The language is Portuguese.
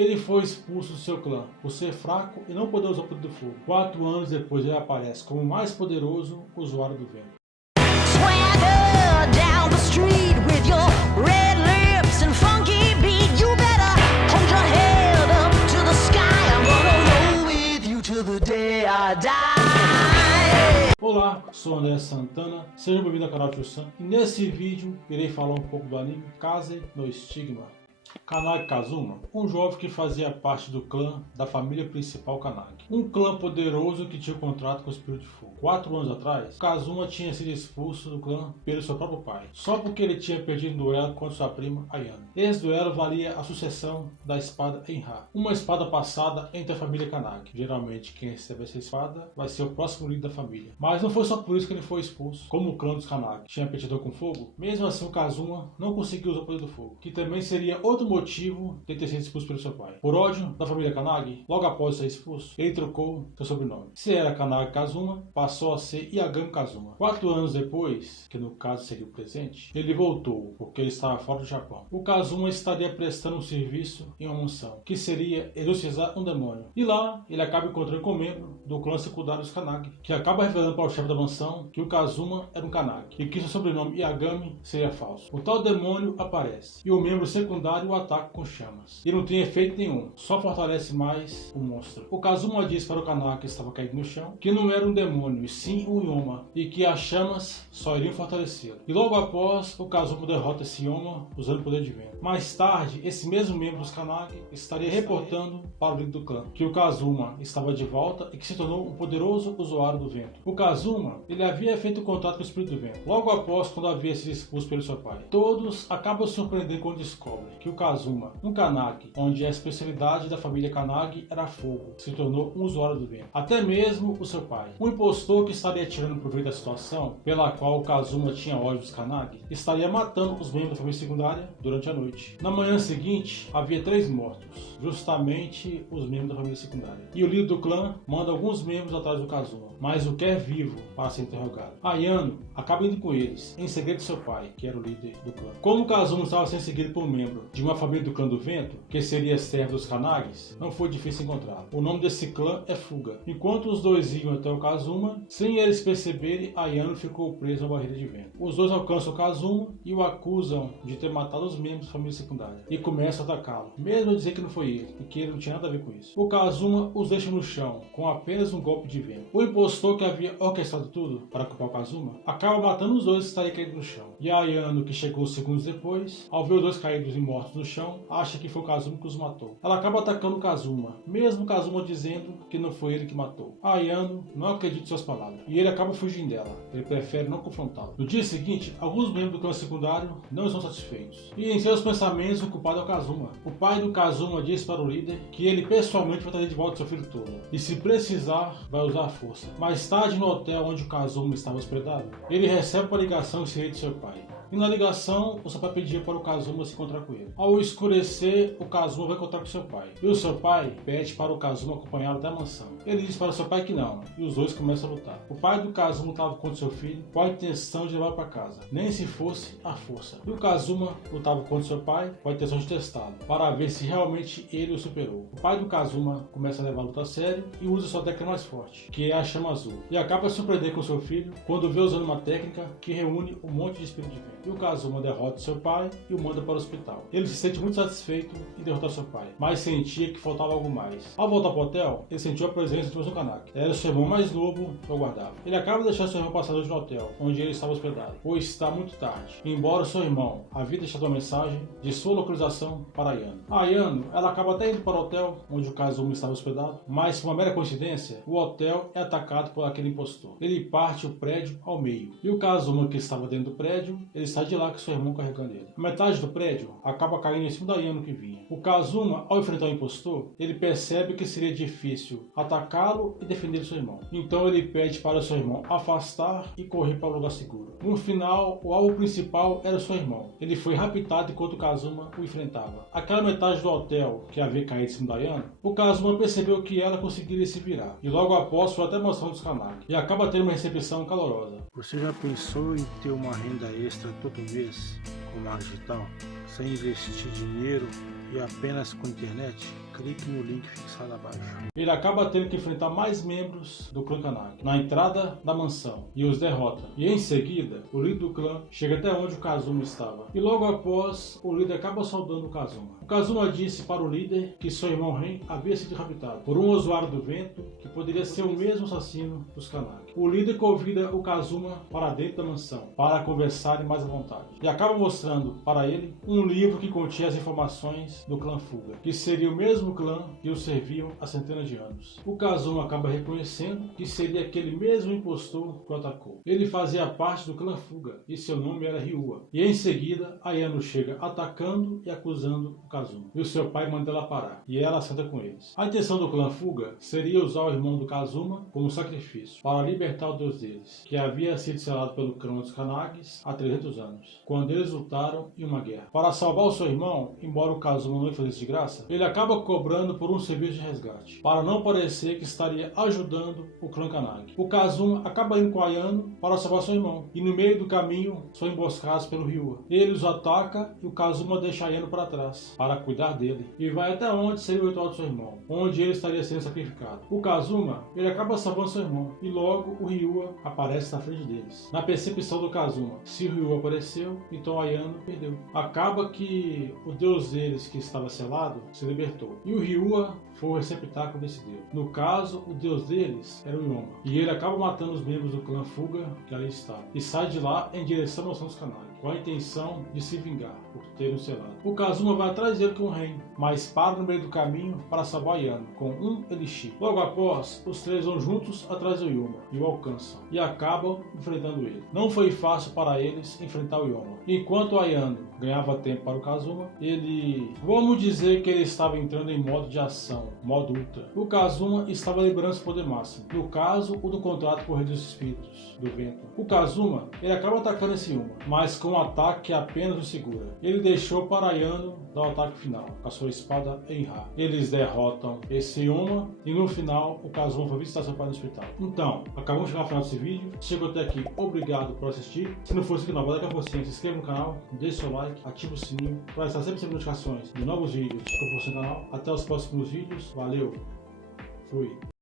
Ele foi expulso do seu clã por ser fraco e não poder usar o poder do fogo. 4 anos depois ele aparece como o mais poderoso usuário do vento. Swagger down the street with your red lips and funky beat. You better hold your head up to the sky. I'm gonna roll with you till the day I die. Olá, sou André Santana, seja bem-vindo ao canal Tio Sam. E nesse vídeo irei falar um pouco do anime Kaze no Estigma. Kanagi Kazuma, um jovem que fazia parte do clã da família principal Kanagi, um clã poderoso que tinha contrato com o Espírito de Fogo. 4 anos atrás, Kazuma tinha sido expulso do clã pelo seu próprio pai, só porque ele tinha perdido um duelo contra sua prima Ayano. Esse duelo valia a sucessão da espada Enha, uma espada passada entre a família Kanagi. Geralmente quem recebe essa espada vai ser o próximo líder da família. Mas não foi só por isso que ele foi expulso. Como o clã dos Kanagi tinha aptidão com fogo, mesmo assim o Kazuma não conseguiu usar o poder do fogo, que também seria outro motivo de ter sido expulso pelo seu pai. Por ódio da família Kanagi, logo após ser expulso, ele trocou seu sobrenome. Se era Kanagi Kazuma, passou a ser Yagami Kazuma. 4 anos depois, que no caso seria o presente, ele voltou, porque ele estava fora do Japão. O Kazuma estaria prestando um serviço em uma mansão, que seria exorcizar um demônio. E lá, ele acaba encontrando com um membro do clã secundário dos Kanagi, que acaba revelando para o chefe da mansão que o Kazuma era um Kanagi, e que seu sobrenome Yagami seria falso. O tal demônio aparece, e o membro secundário o ataca com chamas. E não tem efeito nenhum, só fortalece mais o monstro. O Kazuma diz para o Kanagi que estava caído no chão que não era um demônio, e sim um Yoma, e que as chamas só iriam fortalecê-lo. E logo após, o Kazuma derrota esse Yoma usando o poder de vento. Mais tarde, esse mesmo membro dos Kanagi estaria reportando para o líder do clã que o Kazuma estava de volta e que se tornou um poderoso usuário do vento. O Kazuma, ele havia feito contato com o espírito do vento, logo após quando havia sido expulso pelo seu pai. Todos acabam se surpreendendo quando descobrem que o Kazuma, um Kanagi, onde a especialidade da família Kanagi era fogo, se tornou um usuário do vento. Até mesmo o seu pai, um impostor que estaria tirando proveito da situação, pela qual o Kazuma tinha ódio dos Kanagi, estaria matando os membros da família secundária durante a noite. Na manhã seguinte, havia 3 mortos, justamente os membros da família secundária. E o líder do clã manda alguns membros atrás do Kazuma, mas o quer vivo para ser interrogado. Ayano acaba indo com eles, em segredo de seu pai, que era o líder do clã. Como o Kazuma estava sendo seguido por um membro de uma família do clã do vento, que seria servo dos Kanagis, não foi difícil encontrá-lo. O nome desse clã é Fuga. Enquanto os dois iam até o Kazuma, sem eles perceberem, Ayano ficou preso na barreira de vento. Os dois alcançam o Kazuma e o acusam de ter matado os membros da família secundária, e começam a atacá-lo, mesmo a dizer que não foi ele, e que ele não tinha nada a ver com isso. O Kazuma os deixa no chão, com apenas um golpe de vento. O impostor que havia orquestrado tudo para culpar o Kazuma, acaba matando os dois que estariam caídos no chão. E a Ayano, que chegou segundos depois, ao ver os dois caídos e mortos no chão, acha que foi o Kazuma que os matou. Ela acaba atacando o Kazuma, mesmo o Kazuma dizendo que não foi ele que matou. A Ayano não acredita em suas palavras, e ele acaba fugindo dela. Ele prefere não confrontá-la. No dia seguinte, alguns membros do clã secundário não estão satisfeitos, e em seus pensamentos o culpado é o Kazuma. O pai do Kazuma diz para o líder que ele pessoalmente vai trazer de volta seu filho Toru, e se precisar, vai usar a força. Mais tarde, no hotel onde o Kazuma estava hospedado, ele recebe uma ligação de seu pai. E na ligação, o seu pai pedia para o Kazuma se encontrar com ele. Ao escurecer, o Kazuma vai encontrar com seu pai. E o seu pai pede para o Kazuma acompanhá-lo até a mansão. Ele diz para o seu pai que não, e os dois começam a lutar. O pai do Kazuma lutava contra seu filho com a intenção de levá-lo para casa, nem se fosse à força. E o Kazuma lutava contra seu pai com a intenção de testá-lo, para ver se realmente ele o superou. O pai do Kazuma começa a levar a luta a sério e usa sua técnica mais forte, que é a chama azul. E acaba se surpreender com seu filho quando vê usando uma técnica que reúne um monte de espírito de vento. E o Kazuma derrota seu pai e o manda para o hospital. Ele se sente muito satisfeito em derrotar seu pai, mas sentia que faltava algo mais. Ao voltar para o hotel, ele sentiu a presença de um Kanagi. Era o seu irmão mais novo que o guardava. Ele acaba de deixar seu irmão passar a noite no hotel, onde ele estava hospedado, pois está muito tarde. Embora seu irmão havia deixado uma mensagem de sua localização para Ayano. A Ayano, ela acaba até indo para o hotel onde o Kazuma estava hospedado, mas por uma mera coincidência, o hotel é atacado por aquele impostor. Ele parte o prédio ao meio, e o Kazuma, que estava dentro do prédio, ele sai de lá com seu irmão carregando ele. A metade do prédio acaba caindo em cima da Ayano que vinha. O Kazuma, ao enfrentar o impostor, ele percebe que seria difícil atacá-lo e defender seu irmão. Então ele pede para seu irmão afastar e correr para um lugar seguro. No final, o alvo principal era seu irmão. Ele foi raptado enquanto o Kazuma o enfrentava. Aquela metade do hotel que havia caído em cima da Ayano, o Kazuma percebeu que ela conseguiria se virar. E logo após foi até a mansão dos Kanagi. E acaba tendo uma recepção calorosa. Você já pensou em ter uma renda extra todo mês com marketing digital, sem investir dinheiro e apenas com internet? clique no link fixado abaixo. Ele acaba tendo que enfrentar mais membros do clã Kanagi na entrada da mansão e os derrota. E em seguida, o líder do clã chega até onde o Kazuma estava. E logo após, o líder acaba saudando o Kazuma. O Kazuma disse para o líder que seu irmão Ren havia sido raptado por um usuário do vento que poderia ser o mesmo assassino dos Kanagi. O líder convida o Kazuma para dentro da mansão para conversarem mais à vontade. E acaba mostrando para ele um livro que continha as informações do clã Fuga, que seria o mesmo clã que o serviam há centenas de anos. O Kazuma acaba reconhecendo que seria aquele mesmo impostor que o atacou. Ele fazia parte do clã Fuga e seu nome era Ryua. E em seguida, Ayano chega atacando e acusando o Kazuma. E o seu pai manda ela parar. E ela senta com eles. A intenção do clã Fuga seria usar o irmão do Kazuma como sacrifício para libertar o deus deles, que havia sido selado pelo clã dos Kanagis há 300 anos, quando eles lutaram em uma guerra. Para salvar o seu irmão, embora o Kazuma não lhe fizesse de graça, ele acaba cobrando por um serviço de resgate, para não parecer que estaria ajudando o clã Kanagi. O Kazuma acaba indo com Ayano para salvar seu irmão, e no meio do caminho são emboscados pelo Ryua. Ele os ataca e o Kazuma deixa Ayano para trás, para cuidar dele, e vai até onde seria o ritual do seu irmão, onde ele estaria sendo sacrificado. O Kazuma, ele acaba salvando seu irmão, e logo o Ryua aparece na frente deles. Na percepção do Kazuma, se o Ryua apareceu, então Ayano perdeu. Acaba que o deus deles que estava selado se libertou, e o Ryua foi o receptáculo desse deus. No caso, o deus deles era o Yoma, e ele acaba matando os membros do clã Fuga que ali estavam, e sai de lá em direção à mansão dos Kanagi, com a intenção de se vingar por ter o selado. O Kazuma vai atrás dele com o Ren, mas para no meio do caminho para salvar Ayano com um elixir. Logo após, os três vão juntos atrás do Yoma e o alcançam, e acabam enfrentando ele. Não foi fácil para eles enfrentar o Yoma. Enquanto Ayano ganhava tempo para o Kazuma, vamos dizer que ele estava entrando em modo de ação, modo ultra. O Kazuma estava liberando seu poder máximo, no caso, o do contrato com o Rei dos Espíritos do Vento. O Kazuma, ele acaba atacando esse Yoma, mas com um ataque que apenas o segura. Ele deixou para Ayano dar o ataque final, com a sua espada Enra. Eles derrotam esse Yoma, e no final, o Kazuma foi visitar seu pai no hospital. Então, acabamos de chegar ao final desse vídeo. Se chegou até aqui, obrigado por assistir. Se não for inscrito no canal, daqui a pouquinho, se inscreva no canal, deixe seu like, ative o sininho para estar sempre recebendo notificações de novos vídeos que eu posto no canal. Até os próximos vídeos. Valeu! Fui!